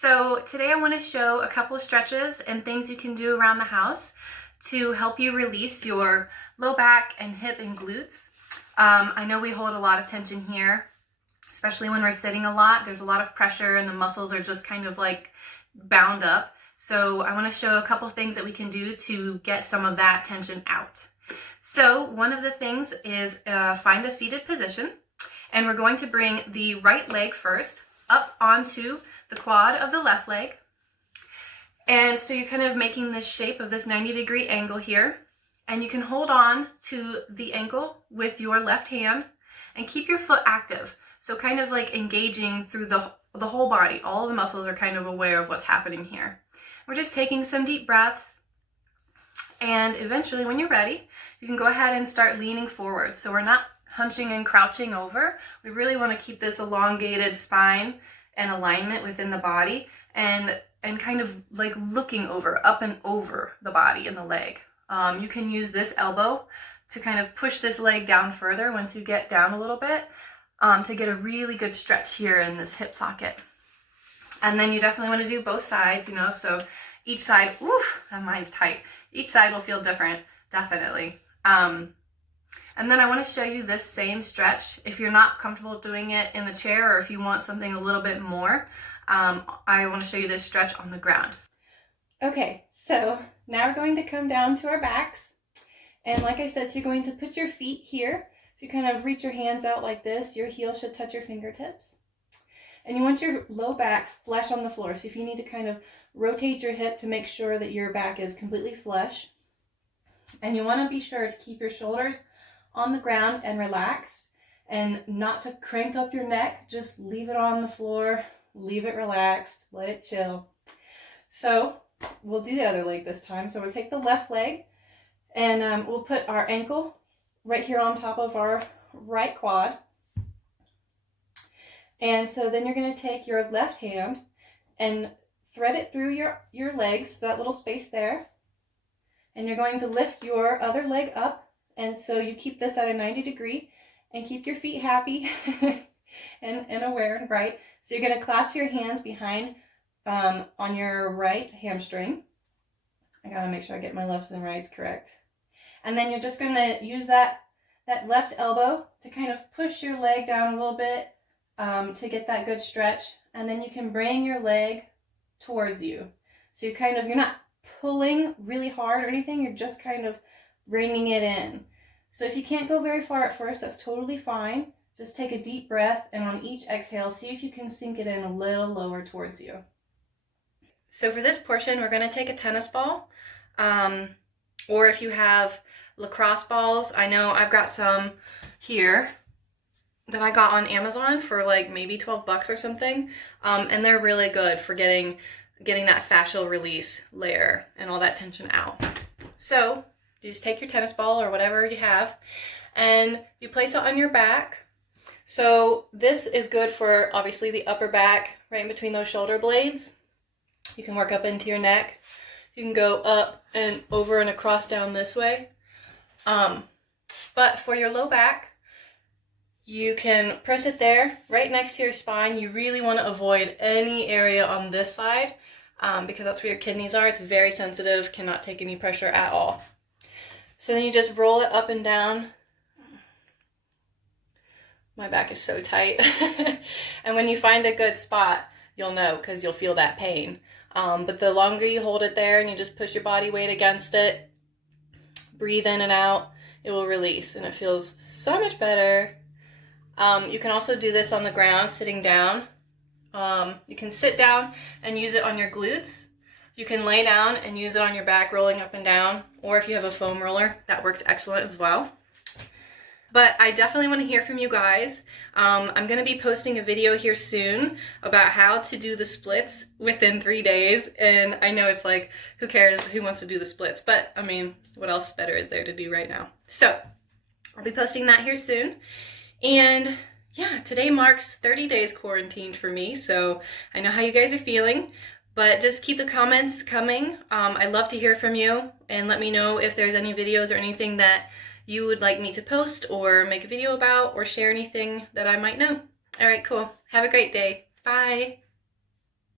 So today I want to show a couple of stretches and things you can do around the house to help you release your low back and hip and glutes. I know we hold a lot of tension here, especially when we're sitting a lot. There's a lot of pressure and the muscles are just kind of like bound up. So I want to show a couple of things that we can do to get some of that tension out. So one of the things is find a seated position, and we're going to bring the right leg first up onto the quad of the left leg. And so you're kind of making this shape of this 90-degree angle here, and you can hold on to the ankle with your left hand and keep your foot active. So kind of like engaging through the whole body. All of the muscles are kind of aware of what's happening here. We're just taking some deep breaths, and eventually when you're ready, you can go ahead and start leaning forward. So we're not hunching and crouching over. We really want to keep this elongated spine and alignment within the body, and kind of like looking over, up and over the body and the leg. You can use this elbow to kind of push this leg down further once you get down a little bit, to get a really good stretch here in this hip socket. And then you definitely want to do both sides, so each side, oof, that mine's tight. Each side will feel different, definitely. And then I want to show you this same stretch. If you're not comfortable doing it in the chair, or if you want something a little bit more, I want to show you this stretch on the ground. Okay, so now we're going to come down to our backs. And like I said, so you're going to put your feet here. If you kind of reach your hands out like this, your heel should touch your fingertips. And you want your low back flush on the floor. So if you need to kind of rotate your hip to make sure that your back is completely flush. And you want to be sure to keep your shoulders on the ground and relaxed, and not to crank up your neck. Just leave it on the floor, leave it relaxed, let it chill. So we'll do the other leg this time. So we'll take the left leg, and we'll put our ankle right here on top of our right quad. And so then you're going to take your left hand and thread it through your legs, that little space there. And you're going to lift your other leg up. And so you keep this at a 90 degree and keep your feet happy and aware and bright. So you're going to clasp your hands behind on your right hamstring. I got to make sure I get my lefts and rights correct. And then you're just going to use that left elbow to kind of push your leg down a little bit to get that good stretch. And then you can bring your leg towards you. So you're not pulling really hard or anything. You're just kind of bringing it in. So if you can't go very far at first, that's totally fine. Just take a deep breath, and on each exhale, see if you can sink it in a little lower towards you. So for this portion, we're going to take a tennis ball, or if you have lacrosse balls. I know I've got some here that I got on Amazon for like maybe 12 bucks or something, and they're really good for getting that fascial release layer and all that tension out. So you just take your tennis ball or whatever you have, and you place it on your back. So this is good for obviously the upper back, right in between those shoulder blades. You can work up into your neck. You can go up and over and across down this way. But for your low back, you can press it there right next to your spine. You really want to avoid any area on this side because that's where your kidneys are. It's very sensitive, cannot take any pressure at all. So then you just roll it up and down. My back is so tight. And when you find a good spot, you'll know because you'll feel that pain. But the longer you hold it there and you just push your body weight against it, breathe in and out, it will release and it feels so much better. You can also do this on the ground, sitting down. You can sit down and use it on your glutes. You can lay down and use it on your back, rolling up and down, or if you have a foam roller, that works excellent as well. But I definitely want to hear from you guys. I'm going to be posting a video here soon about how to do the splits within 3 days, and I know it's like, who cares, who wants to do the splits, but I mean, what else better is there to do right now? So I'll be posting that here soon. And yeah, today marks 30 days quarantined for me, so I know how you guys are feeling. But just keep the comments coming. I'd love to hear from you, and let me know if there's any videos or anything that you would like me to post or make a video about or share anything that I might know. All right, cool. Have a great day. Bye.